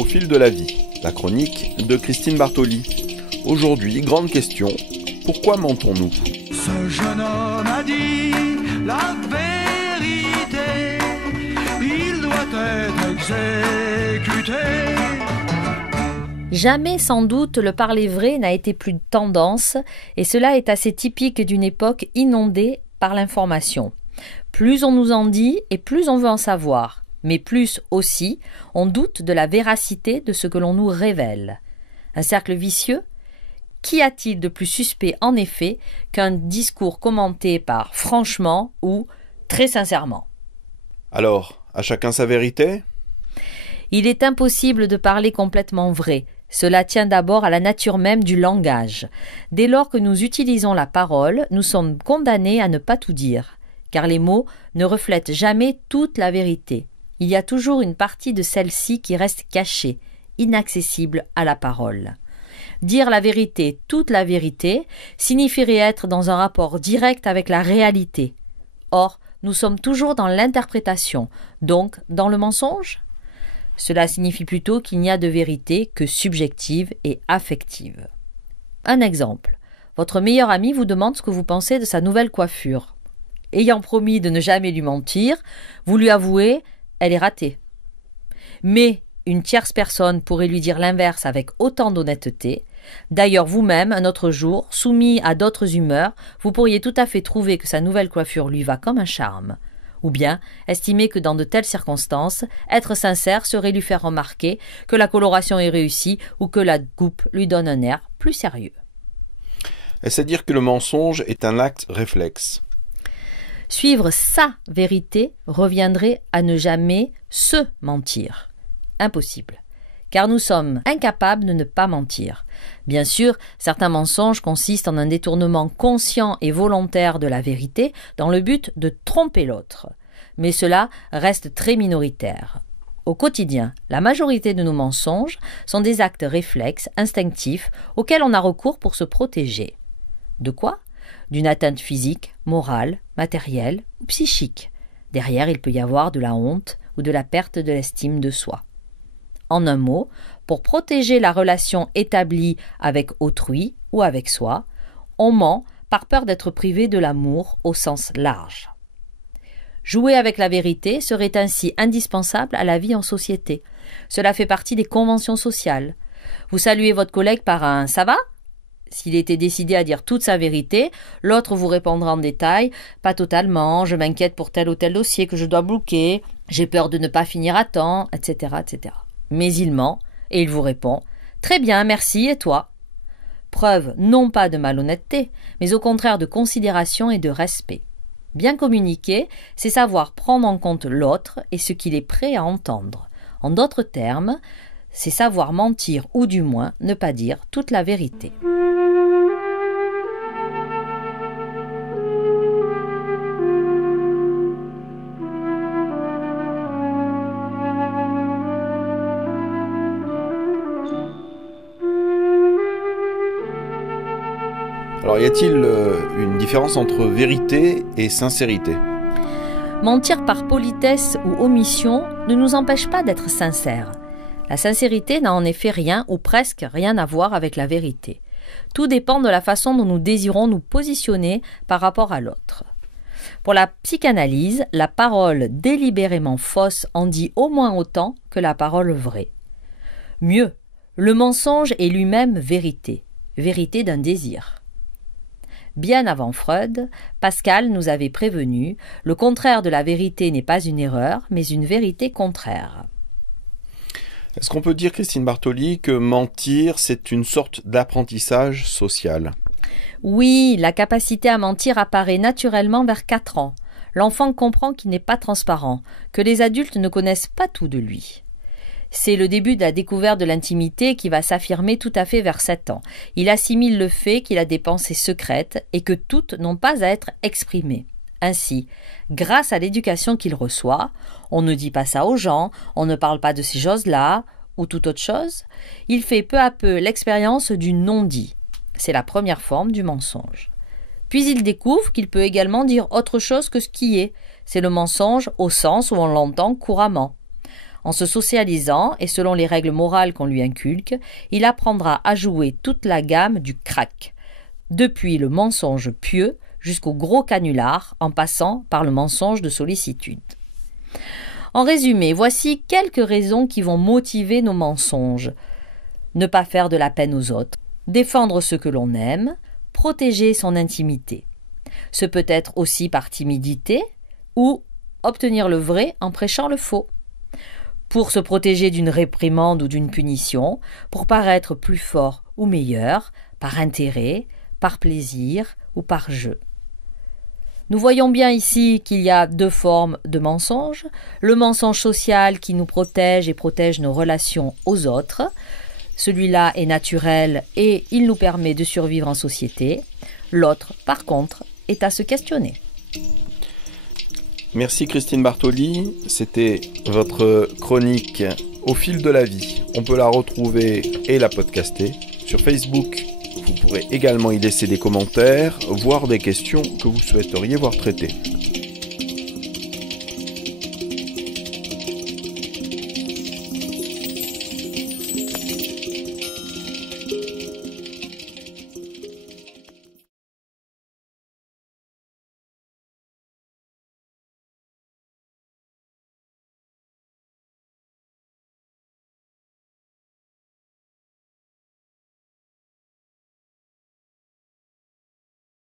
Au fil de la vie, la chronique de Christine Bartoli. Aujourd'hui, grande question, pourquoi mentons-nous ? Ce jeune homme a dit la vérité, il doit être exécuté. Jamais sans doute le parler vrai n'a été plus de tendance, et cela est assez typique d'une époque inondée par l'information. Plus on nous en dit et plus on veut en savoir, mais plus aussi on doute de la véracité de ce que l'on nous révèle. Un cercle vicieux ? Qu'y a-t-il de plus suspect en effet qu'un discours commenté par « franchement » ou « très sincèrement ». Alors, à chacun sa vérité ? Il est impossible de parler complètement vrai. Cela tient d'abord à la nature même du langage. Dès lors que nous utilisons la parole, nous sommes condamnés à ne pas tout dire, car les mots ne reflètent jamais toute la vérité. Il y a toujours une partie de celle-ci qui reste cachée, inaccessible à la parole. Dire la vérité, toute la vérité, signifierait être dans un rapport direct avec la réalité. Or, nous sommes toujours dans l'interprétation, donc dans le mensonge ? Cela signifie plutôt qu'il n'y a de vérité que subjective et affective. Un exemple. Votre meilleur ami vous demande ce que vous pensez de sa nouvelle coiffure. Ayant promis de ne jamais lui mentir, vous lui avouez « elle est ratée ». Mais une tierce personne pourrait lui dire l'inverse avec autant d'honnêteté. D'ailleurs, vous-même, un autre jour, soumis à d'autres humeurs, vous pourriez tout à fait trouver que sa nouvelle coiffure lui va comme un charme. Ou bien estimer que dans de telles circonstances, être sincère serait lui faire remarquer que la coloration est réussie ou que la coupe lui donne un air plus sérieux. Est-ce à dire que le mensonge est un acte réflexe ? Suivre sa vérité reviendrait à ne jamais se mentir. Impossible. Car nous sommes incapables de ne pas mentir. Bien sûr, certains mensonges consistent en un détournement conscient et volontaire de la vérité dans le but de tromper l'autre. Mais cela reste très minoritaire. Au quotidien, la majorité de nos mensonges sont des actes réflexes, instinctifs, auxquels on a recours pour se protéger. De quoi ? D'une atteinte physique, morale, matérielle ou psychique. Derrière, il peut y avoir de la honte ou de la perte de l'estime de soi. En un mot, pour protéger la relation établie avec autrui ou avec soi, on ment par peur d'être privé de l'amour au sens large. Jouer avec la vérité serait ainsi indispensable à la vie en société. Cela fait partie des conventions sociales. Vous saluez votre collègue par un « ça va ?» S'il était décidé à dire toute sa vérité, l'autre vous répondra en détail « pas totalement, je m'inquiète pour tel ou tel dossier que je dois boucler, j'ai peur de ne pas finir à temps, etc. etc. » Mais il ment, et il vous répond « Très bien, merci, et toi ?» Preuve non pas de malhonnêteté, mais au contraire de considération et de respect. Bien communiquer, c'est savoir prendre en compte l'autre et ce qu'il est prêt à entendre. En d'autres termes, c'est savoir mentir ou du moins ne pas dire toute la vérité. Alors, y a-t-il une différence entre vérité et sincérité ? Mentir par politesse ou omission ne nous empêche pas d'être sincères. La sincérité n'a en effet rien ou presque rien à voir avec la vérité. Tout dépend de la façon dont nous désirons nous positionner par rapport à l'autre. Pour la psychanalyse, la parole délibérément fausse en dit au moins autant que la parole vraie. Mieux, le mensonge est lui-même vérité, vérité d'un désir. Bien avant Freud, Pascal nous avait prévenu, le contraire de la vérité n'est pas une erreur, mais une vérité contraire. Est-ce qu'on peut dire, Christine Bartoli, que mentir, c'est une sorte d'apprentissage social ? Oui, la capacité à mentir apparaît naturellement vers 4 ans. L'enfant comprend qu'il n'est pas transparent, que les adultes ne connaissent pas tout de lui. C'est le début de la découverte de l'intimité qui va s'affirmer tout à fait vers 7 ans. Il assimile le fait qu'il a des pensées secrètes et que toutes n'ont pas à être exprimées. Ainsi, grâce à l'éducation qu'il reçoit, on ne dit pas ça aux gens, on ne parle pas de ces choses-là, ou toute autre chose, il fait peu à peu l'expérience du non-dit. C'est la première forme du mensonge. Puis il découvre qu'il peut également dire autre chose que ce qui est. C'est le mensonge au sens où on l'entend couramment. En se socialisant et selon les règles morales qu'on lui inculque, il apprendra à jouer toute la gamme du crack, depuis le mensonge pieux jusqu'au gros canular, en passant par le mensonge de sollicitude. En résumé, voici quelques raisons qui vont motiver nos mensonges. Ne pas faire de la peine aux autres, défendre ce que l'on aime, protéger son intimité. Ce peut être aussi par timidité ou obtenir le vrai en prêchant le faux. Pour se protéger d'une réprimande ou d'une punition, pour paraître plus fort ou meilleur, par intérêt, par plaisir ou par jeu. Nous voyons bien ici qu'il y a deux formes de mensonges. Le mensonge social qui nous protège et protège nos relations aux autres. Celui-là est naturel et il nous permet de survivre en société. L'autre, par contre, est à se questionner. Merci Christine Bartoli, c'était votre chronique Au fil de la vie. On peut la retrouver et la podcaster sur Facebook. Vous pourrez également y laisser des commentaires, voire des questions que vous souhaiteriez voir traitées.